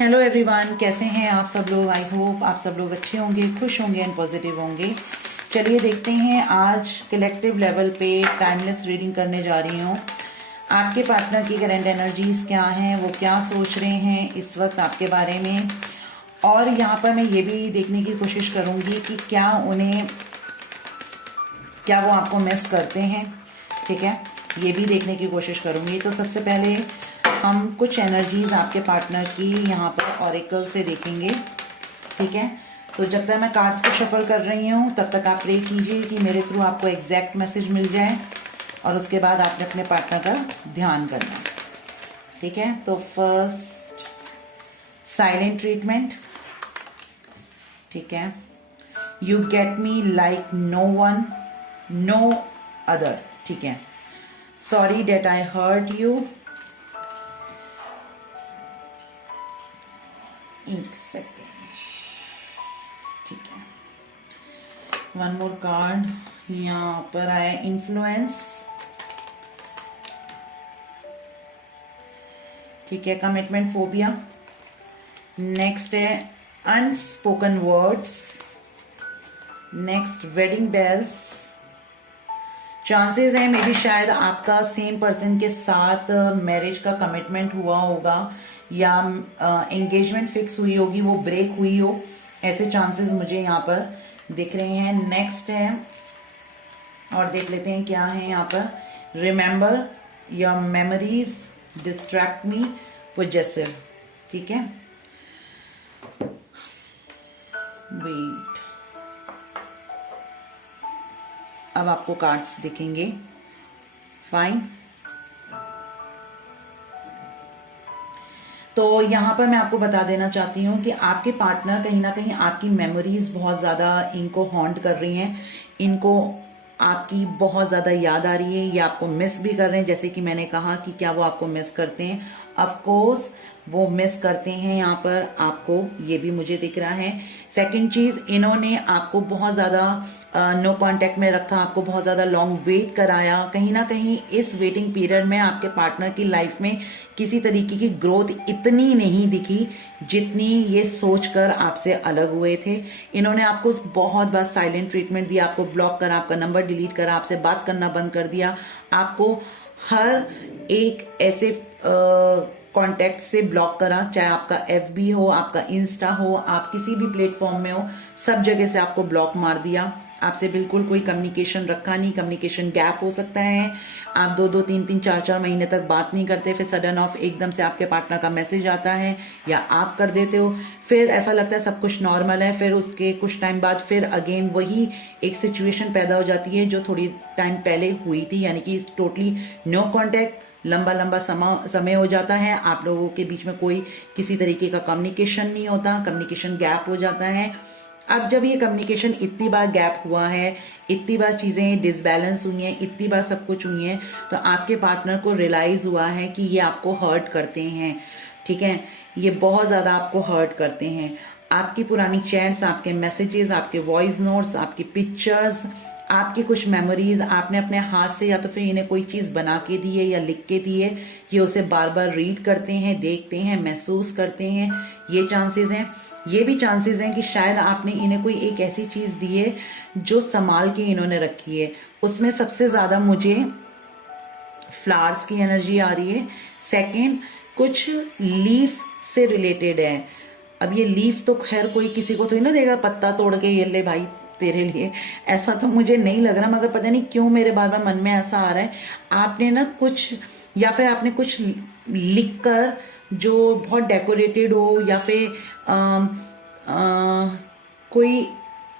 Hello everyone, कैसे हैं आप सब लोग। आई होप आप सब लोग अच्छे होंगे, खुश होंगे एंड पॉजिटिव होंगे। चलिए देखते हैं, आज कलेक्टिव लेवल पे टाइमलेस रीडिंग करने जा रही हूँ। आपके पार्टनर की करंट एनर्जीज क्या हैं, वो क्या सोच रहे हैं इस वक्त आपके बारे में। और यहाँ पर मैं ये भी देखने की कोशिश करूँगी कि क्या वो आपको मिस करते हैं। ठीक है, ये भी देखने की कोशिश करूँगी। तो सबसे पहले हम कुछ एनर्जीज आपके पार्टनर की यहाँ पर ऑरेकल से देखेंगे। ठीक है, तो जब तक मैं कार्ड्स को शफल कर रही हूँ तब तक आप प्रे कीजिए कि मेरे थ्रू आपको एग्जैक्ट मैसेज मिल जाए, और उसके बाद आपने अपने पार्टनर का ध्यान करना। ठीक है, तो फर्स्ट साइलेंट ट्रीटमेंट। ठीक है, you get me like no one, no other. ठीक है, sorry that I hurt you. एक सेकेंड। ठीक है, वन मोर कार्ड यहाँ पर आया, इन्फ्लुएंस। ठीक है, कमिटमेंट फोबिया। नेक्स्ट है unspoken words. Next wedding bells. Chances है मे बी शायद आपका सेम पर्सन के साथ मैरिज का कमिटमेंट हुआ होगा या एंगेजमेंट फिक्स हुई होगी, वो ब्रेक हुई हो, ऐसे चांसेस मुझे यहाँ पर दिख रहे हैं। नेक्स्ट है, और देख लेते हैं क्या है यहाँ पर। Remember your memories distract me, possessive. ठीक है, वेट, अब आपको कार्ड्स दिखेंगे। फाइन, तो यहाँ पर मैं आपको बता देना चाहती हूँ कि आपके पार्टनर कहीं ना कहीं आपकी मेमोरीज बहुत ज़्यादा इनको हॉन्ट कर रही हैं। इनको आपकी बहुत ज़्यादा याद आ रही है, या आपको मिस भी कर रहे हैं। जैसे कि मैंने कहा कि क्या वो आपको मिस करते हैं, ऑफ कोर्स वो मिस करते हैं। यहाँ पर आपको ये भी मुझे दिख रहा है। सेकंड चीज़, इन्होंने आपको बहुत ज़्यादा नो कांटेक्ट में रखा, आपको बहुत ज़्यादा लॉन्ग वेट कराया। कहीं ना कहीं इस वेटिंग पीरियड में आपके पार्टनर की लाइफ में किसी तरीके की ग्रोथ इतनी नहीं दिखी जितनी ये सोचकर आपसे अलग हुए थे। इन्होंने आपको बहुत बार साइलेंट ट्रीटमेंट दिया, आपको ब्लॉक करा, आपका नंबर डिलीट करा, आपसे बात करना बंद कर दिया, आपको हर एक ऐसे कॉन्टैक्ट से ब्लॉक करा, चाहे आपका FB हो, आपका इंस्टा हो, आप किसी भी प्लेटफॉर्म में हो, सब जगह से आपको ब्लॉक मार दिया। आपसे बिल्कुल कोई कम्युनिकेशन रखा नहीं। कम्युनिकेशन गैप हो सकता है, आप 2-2, 3-3, 4-4 महीने तक बात नहीं करते, फिर सडन ऑफ एकदम से आपके पार्टनर का मैसेज आता है या आप कर देते हो, फिर ऐसा लगता है सब कुछ नॉर्मल है, फिर उसके कुछ टाइम बाद फिर अगेन वही एक सिचुएशन पैदा हो जाती है जो थोड़ी टाइम पहले हुई थी, यानी कि टोटली नो कॉन्टैक्ट। लंबा समय हो जाता है, आप लोगों के बीच में कोई किसी तरीके का कम्युनिकेशन नहीं होता, कम्युनिकेशन गैप हो जाता है। अब जब ये कम्युनिकेशन इतनी बार गैप हुआ है, इतनी बार चीज़ें डिसबैलेंस हुई हैं, इतनी बार सब कुछ हुई है, तो आपके पार्टनर को रियलाइज़ हुआ है कि ये आपको हर्ट करते हैं। ठीक है, ये बहुत ज़्यादा आपको हर्ट करते हैं। आपकी पुरानी चैट्स, आपके मैसेजेस, आपके वॉइस नोट्स, आपकी पिक्चर्स, आपकी कुछ मेमोरीज, आपने अपने हाथ से या तो फिर इन्हें कोई चीज़ बना के दी है या लिख के दी है, ये उसे बार बार रीड करते हैं, देखते हैं, महसूस करते हैं। ये चांसेस हैं। ये भी चांसेस हैं कि शायद आपने इन्हें कोई एक ऐसी चीज़ दी है जो संभाल के इन्होंने रखी है। उसमें सबसे ज़्यादा मुझे फ्लावर्स की एनर्जी आ रही है। सेकंड, कुछ लीफ से रिलेटेड है। अब ये लीफ तो खैर कोई किसी को तो ही ना देगा, पत्ता तोड़ के ये ले भाई तेरे लिए, ऐसा तो मुझे नहीं लग रहा, मगर पता नहीं क्यों मेरे बार बार मन में ऐसा आ रहा है। आपने ना कुछ, या फिर आपने कुछ लिख कर जो बहुत डेकोरेटेड हो, या फिर कोई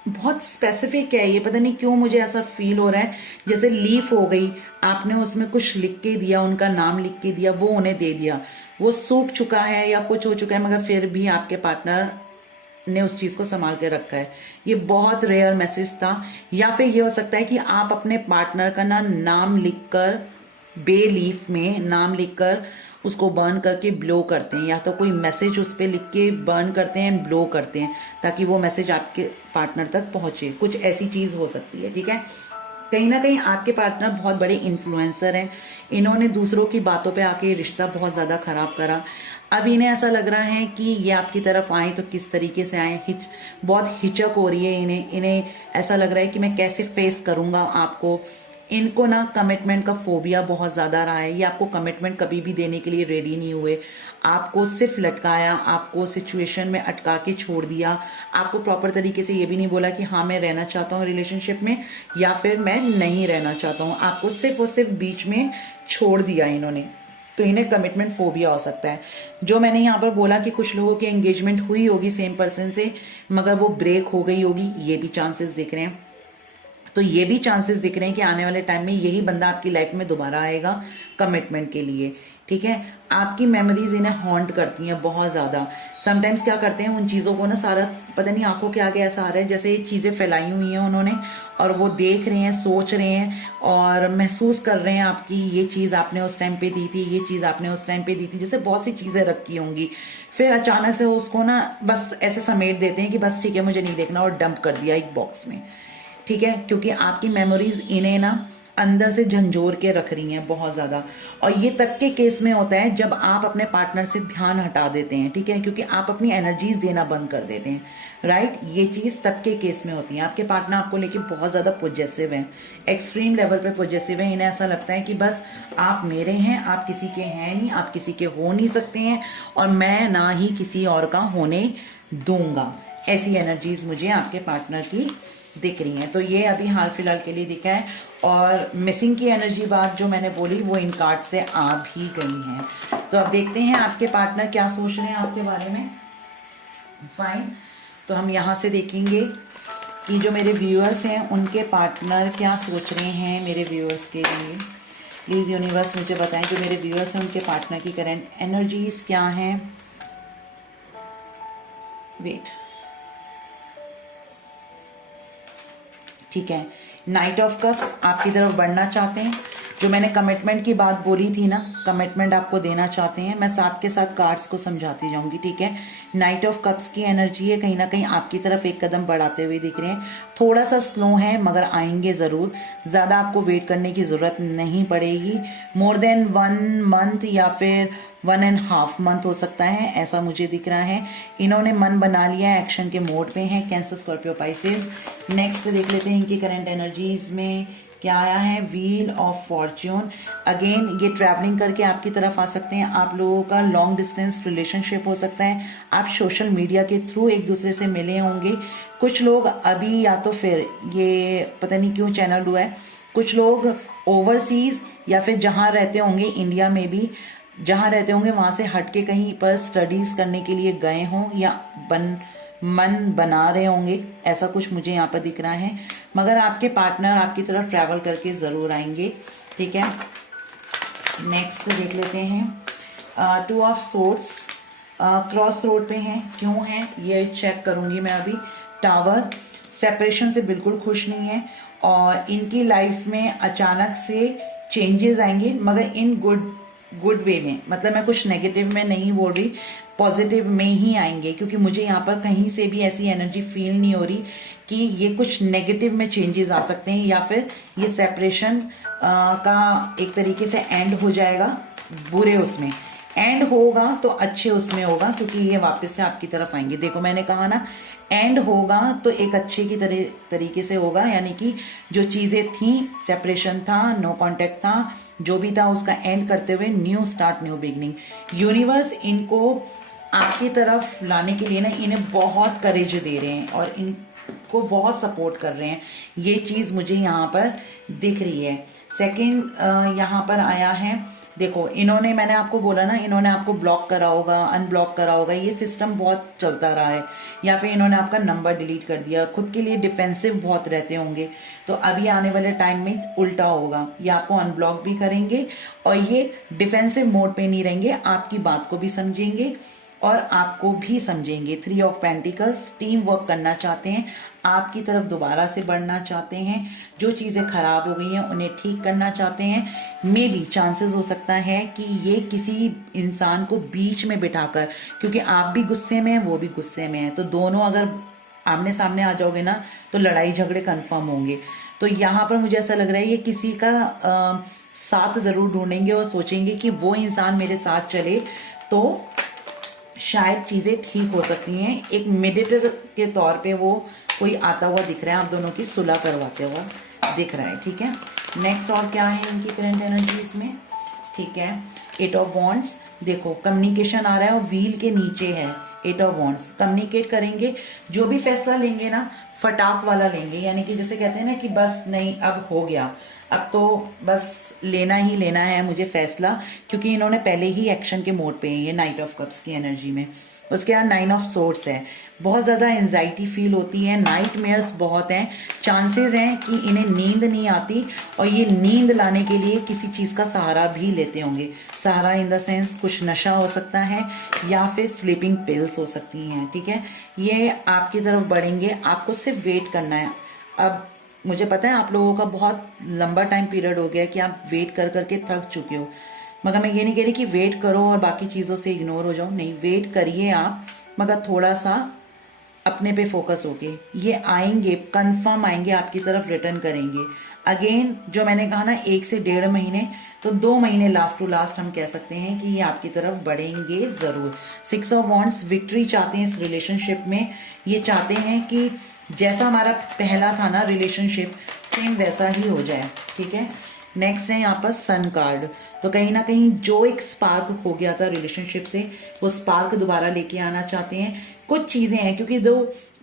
बहुत स्पेसिफिक है, ये पता नहीं क्यों मुझे ऐसा फील हो रहा है। जैसे लीफ हो गई, आपने उसमें कुछ लिख के दिया, उनका नाम लिख के दिया, वो उन्हें दे दिया, वो सूख चुका है या कुछ हो चुका है, मगर फिर भी आपके पार्टनर ने उस चीज को संभाल के रखा है। ये बहुत रेयर मैसेज था। या फिर ये हो सकता है कि आप अपने पार्टनर का नाम लिखकर, बे लीफ में नाम लिखकर उसको बर्न करके ब्लो करते हैं, या तो कोई मैसेज उस पर लिख के बर्न करते हैं, ब्लो करते हैं, ताकि वो मैसेज आपके पार्टनर तक पहुंचे। कुछ ऐसी चीज हो सकती है। ठीक है, कहीं ना कहीं आपके पार्टनर बहुत बड़े इन्फ्लुएंसर हैं। इन्होंने दूसरों की बातों पे आके रिश्ता बहुत ज़्यादा खराब करा। अब इन्हें ऐसा लग रहा है कि ये आपकी तरफ आए तो किस तरीके से आए, बहुत हिचक हो रही है इन्हें ऐसा लग रहा है कि मैं कैसे फेस करूंगा आपको। इनको ना कमिटमेंट का फोबिया बहुत ज़्यादा रहा है, ये आपको कमिटमेंट कभी भी देने के लिए रेडी नहीं हुए, आपको सिर्फ लटकाया, आपको सिचुएशन में अटका के छोड़ दिया, आपको प्रॉपर तरीके से ये भी नहीं बोला कि हाँ मैं रहना चाहता हूँ रिलेशनशिप में या फिर मैं नहीं रहना चाहता हूँ, आपको सिर्फ और सिर्फ बीच में छोड़ दिया इन्होंने। तो इन्हें कमिटमेंट फोबिया हो सकता है। जो मैंने यहाँ पर बोला कि कुछ लोगों की एंगेजमेंट हुई होगी सेम पर्सन से मगर वो ब्रेक हो गई होगी, ये भी चांसेस दिख रहे हैं। तो ये भी चांसेस दिख रहे हैं कि आने वाले टाइम में यही बंदा आपकी लाइफ में दोबारा आएगा कमिटमेंट के लिए, ठीक है। आपकी मेमोरीज इन्हें हॉन्ट करती हैं बहुत ज़्यादा। समटाइम्स क्या करते हैं, उन चीज़ों को ना सारा पता नहीं आंखों के आगे ऐसा आ रहा है जैसे ये चीज़ें फैलाई हुई हैं उन्होंने और वो देख रहे हैं, सोच रहे हैं और महसूस कर रहे हैं आपकी ये चीज़ आपने उस टाइम पे दी थी, ये चीज़ आपने उस टाइम पे दी थी, जैसे बहुत सी चीज़ें रखी होंगी। फिर अचानक से उसको ना बस ऐसे समेट देते हैं कि बस ठीक है मुझे नहीं देखना और डंप कर दिया एक बॉक्स में, ठीक है। क्योंकि आपकी मेमोरीज इन्हें ना अंदर से झंझोर के रख रही हैं बहुत ज़्यादा। और ये तब के केस में होता है जब आप अपने पार्टनर से ध्यान हटा देते हैं, ठीक है, क्योंकि आप अपनी एनर्जीज देना बंद कर देते हैं, राइट। ये चीज़ तब के केस में होती है। आपके पार्टनर आपको लेके बहुत ज़्यादा पॉजेसिव हैं, एक्सट्रीम लेवल पे पॉजेसिव हैं। इन्हें ऐसा लगता है कि बस आप मेरे हैं, आप किसी के हैं नहीं, आप किसी के हो नहीं सकते हैं और मैं ना ही किसी और का होने दूंगा। ऐसी एनर्जीज मुझे आपके पार्टनर की दिख रही हैं। तो ये अभी हाल फिलहाल के लिए दिखा है। और मिसिंग की एनर्जी बात जो मैंने बोली वो इन कार्ड से आ भी गई हैं। तो अब देखते हैं आपके पार्टनर क्या सोच रहे हैं आपके बारे में। फाइन, तो हम यहाँ से देखेंगे कि जो मेरे व्यूअर्स हैं उनके पार्टनर क्या सोच रहे हैं मेरे व्यूअर्स के लिए। प्लीज़ यूनिवर्स मुझे बताएं जो मेरे व्यूअर्स हैं उनके पार्टनर की करंट एनर्जीज क्या हैं। वेट, ठीक है, नाइट ऑफ कप्स आपकी तरफ बढ़ना चाहते हैं। जो मैंने कमिटमेंट की बात बोली थी ना, कमिटमेंट आपको देना चाहते हैं, मैं साथ के साथ कार्ड्स को समझाती जाऊंगी, ठीक है। नाइट ऑफ कप्स की एनर्जी है, कहीं ना कहीं आपकी तरफ एक कदम बढ़ाते हुए दिख रहे हैं। थोड़ा सा स्लो है मगर आएंगे ज़रूर, ज़्यादा आपको वेट करने की ज़रूरत नहीं पड़ेगी। मोर देन 1 मंथ या फिर 1.5 मंथ हो सकता है, ऐसा मुझे दिख रहा है। इन्होंने मन बना लिया है, एक्शन के मोड पे हैं। Cancer, Scorpio, Pisces. नेक्स्ट देख लेते हैं इनकी करंट एनर्जीज में क्या आया है। Wheel of Fortune. अगेन ये ट्रैवलिंग करके आपकी तरफ आ सकते हैं। आप लोगों का लॉन्ग डिस्टेंस रिलेशनशिप हो सकता है। आप सोशल मीडिया के थ्रू एक दूसरे से मिले होंगे। कुछ लोग अभी या तो फिर ये पता नहीं क्यों चैनल हुआ है, कुछ लोग ओवरसीज या फिर जहाँ रहते होंगे इंडिया में भी, जहाँ रहते होंगे वहाँ से हटके कहीं पर स्टडीज करने के लिए गए हों या मन बना रहे होंगे, ऐसा कुछ मुझे यहाँ पर दिख रहा है। मगर आपके पार्टनर आपकी तरफ ट्रैवल करके ज़रूर आएंगे, ठीक है। नेक्स्ट देख लेते हैं 2 ऑफ सोर्ड्स। क्रॉस रोड पे हैं, क्यों हैं ये चेक करूंगी मैं अभी। टावर, सेपरेशन से बिल्कुल खुश नहीं है और इनकी लाइफ में अचानक से चेंजेस आएंगे मगर इन गुड वे में। मतलब मैं कुछ नेगेटिव में नहीं बोल रही, पॉजिटिव में ही आएंगे, क्योंकि मुझे यहाँ पर कहीं से भी ऐसी एनर्जी फील नहीं हो रही कि ये कुछ नेगेटिव में चेंजेस आ सकते हैं या फिर ये सेपरेशन का एक तरीके से एंड हो जाएगा। बुरे उसमें एंड होगा तो अच्छे उसमें होगा, क्योंकि ये वापस से आपकी तरफ आएंगे। देखो मैंने कहा ना, एंड होगा तो एक अच्छे की तरीके से होगा, यानी कि जो चीज़ें थी, सेपरेशन था, नो कांटेक्ट था, जो भी था उसका एंड करते हुए new start, new beginning. Universe इनको आपकी तरफ लाने के लिए ना इन्हें बहुत करेज दे रहे हैं और इनको बहुत सपोर्ट कर रहे हैं। ये चीज़ मुझे यहाँ पर दिख रही है। सेकंड यहाँ पर आया है, देखो इन्होंने, मैंने आपको बोला ना, इन्होंने आपको ब्लॉक करा होगा, अनब्लॉक करा होगा, ये सिस्टम बहुत चलता रहा है, या फिर इन्होंने आपका नंबर डिलीट कर दिया। खुद के लिए डिफेंसिव बहुत रहते होंगे, तो अभी आने वाले टाइम में उल्टा होगा, ये आपको अनब्लॉक भी करेंगे और ये डिफेंसिव मोड पे नहीं रहेंगे, आपकी बात को भी समझेंगे और आपको भी समझेंगे। 3 ऑफ पेंटिकल्स, टीम वर्क करना चाहते हैं, आपकी तरफ दोबारा से बढ़ना चाहते हैं, जो चीज़ें खराब हो गई हैं उन्हें ठीक करना चाहते हैं। मे बी चांसेस हो सकता है कि ये किसी इंसान को बीच में बिठाकर, क्योंकि आप भी गुस्से में हैं वो भी गुस्से में है, तो दोनों अगर आमने सामने आ जाओगे ना तो लड़ाई झगड़े कन्फर्म होंगे। तो यहाँ पर मुझे ऐसा लग रहा है ये किसी का साथ ज़रूर ढूंढेंगे और सोचेंगे कि वो इंसान मेरे साथ चले तो शायद चीज़ें ठीक हो सकती हैं। एक मेडिएटर के तौर पे वो कोई आता हुआ दिख रहा है, आप दोनों की सुलह करवाते हुआ दिख रहा है, ठीक है। नेक्स्ट और क्या है इनकी करंट एनर्जीज में, ठीक है। 8 ऑफ वॉन्ड्स, देखो कम्युनिकेशन आ रहा है और व्हील के नीचे है 8 ऑफ वॉन्ड्स। कम्युनिकेट करेंगे, जो भी फैसला लेंगे ना फटाक वाला लेंगे, यानी कि जैसे कहते हैं ना कि बस नहीं अब हो गया, अब तो बस लेना ही लेना है मुझे फैसला, क्योंकि इन्होंने पहले ही एक्शन के मोड पे है ये नाइट ऑफ कप्स की एनर्जी में। उसके बाद 9 ऑफ सोर्ड्स है, बहुत ज़्यादा एंजाइटी फील होती है, नाइटमेयर्स बहुत हैं, चांसेस हैं कि इन्हें नींद नहीं आती और ये नींद लाने के लिए किसी चीज़ का सहारा भी लेते होंगे। सहारा इन द सेंस कुछ नशा हो सकता है या फिर स्लीपिंग पिल्स हो सकती हैं, ठीक है। ये आपकी तरफ बढ़ेंगे, आपको सिर्फ वेट करना है। अब मुझे पता है आप लोगों का बहुत लंबा टाइम पीरियड हो गया कि आप वेट कर करके थक चुके हो, मगर मैं ये नहीं कह रही कि वेट करो और बाकी चीज़ों से इग्नोर हो जाओ, नहीं, वेट करिए आप, मगर थोड़ा सा अपने पे फोकस होके ये आएंगे, कंफर्म आएंगे, आपकी तरफ रिटर्न करेंगे। अगेन जो मैंने कहा ना 1 से 1.5 महीने, तो 2 महीने लास्ट टू लास्ट हम कह सकते हैं कि ये आपकी तरफ बढ़ेंगे ज़रूर। 6 ऑफ वॉन्ड्स, विक्ट्री चाहते हैं इस रिलेशनशिप में, ये चाहते हैं कि जैसा हमारा पहला था ना रिलेशनशिप सेम वैसा ही हो जाए, ठीक है। नेक्स्ट है यहाँ पर सन कार्ड, तो कहीं ना कहीं जो एक स्पार्क हो गया था रिलेशनशिप से वो स्पार्क दोबारा लेके आना चाहते हैं। कुछ चीजें हैं क्योंकि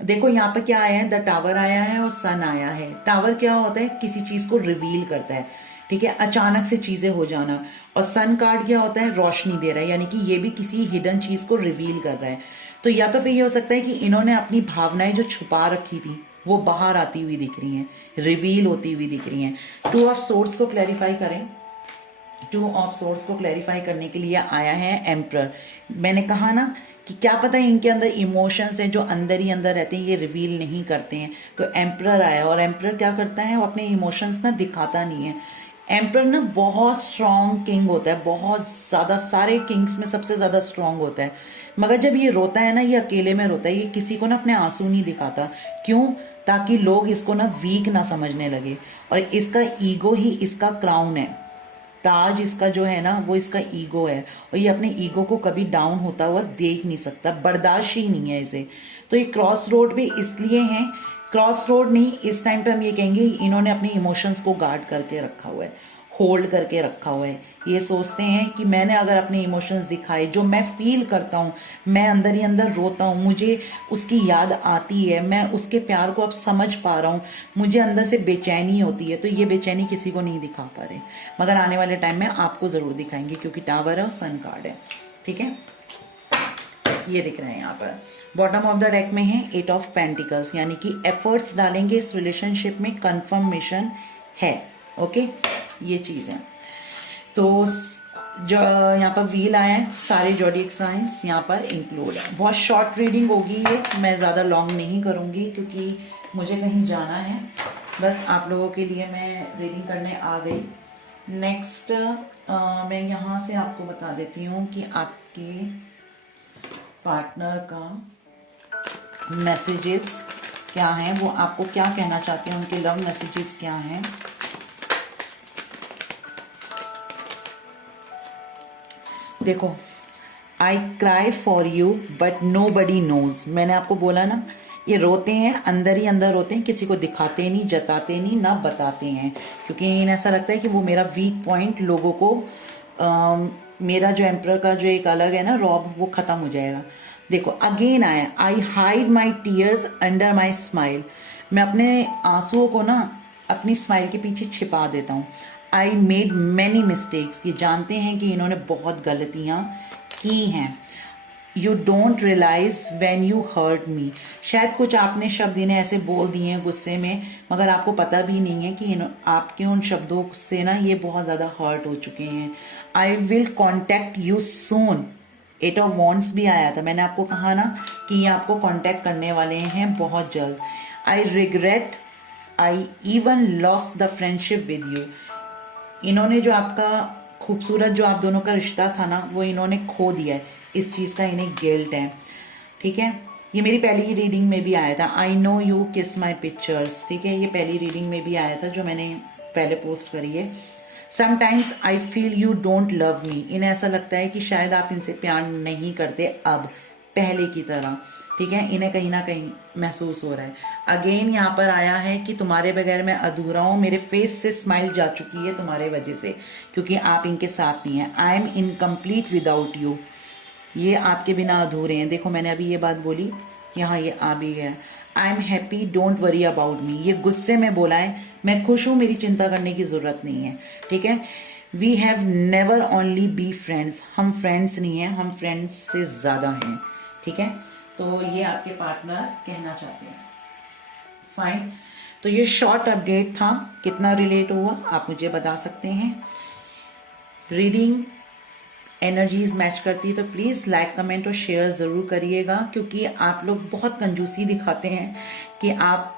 देखो यहाँ पर क्या आया है, द टावर आया है और सन आया है। टावर क्या होता है, किसी चीज को रिवील करता है, ठीक है, अचानक से चीजें हो जाना। और सन कार्ड क्या होता है, रोशनी दे रहा है, यानी कि ये भी किसी हिडन चीज को रिवील कर रहा है। तो या तो फिर ये हो सकता है कि इन्होंने अपनी भावनाएं जो छुपा रखी थी वो बाहर आती हुई दिख रही हैं, रिवील होती हुई दिख रही हैं। 2 ऑफ सोर्ड्स को क्लैरिफाई करें, 2 ऑफ सोर्ड्स को क्लैरिफाई करने के लिए आया है एम्परर। मैंने कहा ना कि क्या पता है इनके अंदर इमोशंस हैं जो अंदर ही अंदर रहते हैं, ये रिवील नहीं करते हैं। तो एम्परर आया, और एम्परर क्या करता है, वो अपने इमोशंस ना दिखाता नहीं है। एम्परर ना बहुत स्ट्रॉन्ग किंग होता है, बहुत ज़्यादा, सारे किंग्स में सबसे ज़्यादा स्ट्रॉन्ग होता है, मगर जब ये रोता है ना, ये अकेले में रोता है, ये किसी को ना अपने आंसू नहीं दिखाता। क्यों, ताकि लोग इसको ना वीक ना समझने लगे। और इसका ईगो ही इसका क्राउन है, ताज इसका जो है ना वो इसका ईगो है, और ये अपने ईगो को कभी डाउन होता हुआ देख नहीं सकता, बर्दाश्त ही नहीं है इसे। तो ये क्रॉस रोड पे इसलिए है, क्रॉस रोड नहीं, इस टाइम पे हम ये कहेंगे इन्होंने अपने इमोशंस को गार्ड करके रखा हुआ है, होल्ड करके रखा हुआ है। ये सोचते हैं कि मैंने अगर अपने इमोशंस दिखाए, जो मैं फील करता हूँ, मैं अंदर ही अंदर रोता हूँ, मुझे उसकी याद आती है, मैं उसके प्यार को अब समझ पा रहा हूँ, मुझे अंदर से बेचैनी होती है, तो ये बेचैनी किसी को नहीं दिखा पा रहे, मगर आने वाले टाइम में आपको जरूर दिखाएंगे, क्योंकि टावर है और सन कार्ड है, ठीक है। ये दिख रहे हैं यहाँ पर। बॉटम ऑफ द डेक में है 8 ऑफ पेंटिकल्स, यानी कि एफर्ट्स डालेंगे इस रिलेशनशिप में, कंफर्मेशन है, ओके, ये चीज़ है। तो जो यहाँ पर व्हील आया है, सारे जॉडियक साइंस यहाँ पर इंक्लूड है। बहुत शॉर्ट रीडिंग होगी ये, मैं ज़्यादा लॉन्ग नहीं करूँगी क्योंकि मुझे कहीं जाना है, बस आप लोगों के लिए मैं रीडिंग करने आ गई। नेक्स्ट मैं यहाँ से आपको बता देती हूँ कि आपके पार्टनर का मैसेजेस क्या हैं, वो आपको क्या कहना चाहते हैं, उनके लव मैसेजेस क्या हैं। देखो, I cry for you but nobody knows, मैंने आपको बोला ना ये रोते हैं, अंदर ही अंदर रोते हैं, किसी को दिखाते नहीं, जताते नहीं, ना बताते हैं, क्योंकि इन्हें ऐसा लगता है कि वो मेरा वीक पॉइंट लोगों को मेरा जो एम्परर का जो एक अलग है ना रॉब, वो खत्म हो जाएगा। देखो अगेन आया, आई hide my tears under my smile, मैं अपने आंसुओं को ना अपनी स्माइल के पीछे छिपा देता हूँ। आई मेड मैनी मिस्टेक्स, ये जानते हैं कि इन्होंने बहुत गलतियाँ की हैं। You don't realise when you hurt me, शायद कुछ आपने शब्द इन्हें ऐसे बोल दिए हैं गुस्से में, मगर आपको पता भी नहीं है कि आपके उन शब्दों से ना ये बहुत ज़्यादा हर्ट हो चुके हैं। I will contact you soon, 8 of wands भी आया था, मैंने आपको कहा ना कि ये आपको कॉन्टेक्ट करने वाले हैं बहुत जल्द। I regret I even lost the friendship with you, इन्होंने जो आपका खूबसूरत जो आप दोनों का रिश्ता था ना वो इन्होंने खो दिया है, इस चीज़ का इन्हें गिल्ट है, ठीक है। ये मेरी पहली ही रीडिंग में भी आया था, आई नो यू किस माई पिक्चर्स, ठीक है, ये पहली रीडिंग में भी आया था जो मैंने पहले पोस्ट करी है। Sometimes I feel you don't love me, इन्हें ऐसा लगता है कि शायद आप इनसे प्यार नहीं करते अब, पहले की तरह, ठीक है। इन्हें कहीं ना कहीं महसूस हो रहा है। अगेन यहाँ पर आया है कि तुम्हारे बगैर मैं अधूरा हूँ, मेरे फेस से स्माइल जा चुकी है तुम्हारे वजह से, क्योंकि आप इनके साथ नहीं हैं। I am incomplete without you, ये आपके बिना अधूरे हैं। देखो मैंने अभी ये बात बोली, यहाँ ये आ भी गया। I am happy, don't worry about me, ये गुस्से में बोला है, मैं खुश हूँ, मेरी चिंता करने की जरूरत नहीं है, ठीक है। We have never only be friends, हम फ्रेंड्स नहीं हैं, हम फ्रेंड्स से ज़्यादा हैं, ठीक है। तो ये आपके पार्टनर कहना चाहते हैं। फाइन, तो ये शॉर्ट अपडेट था। कितना रिलेट हुआ आप मुझे बता सकते हैं। रीडिंग एनर्जीज मैच करती है तो प्लीज़ लाइक कमेंट और शेयर ज़रूर करिएगा, क्योंकि आप लोग बहुत कंजूसी दिखाते हैं कि आप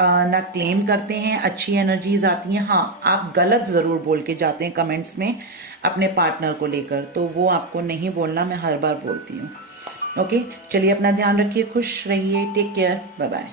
ना क्लेम करते हैं अच्छी एनर्जीज आती हैं। हाँ, आप गलत ज़रूर बोल के जाते हैं कमेंट्स में अपने पार्टनर को लेकर, तो वो आपको नहीं बोलना, मैं हर बार बोलती हूँ। ओके, चलिए अपना ध्यान रखिए, खुश रहिए, टेक केयर, बाय बाय।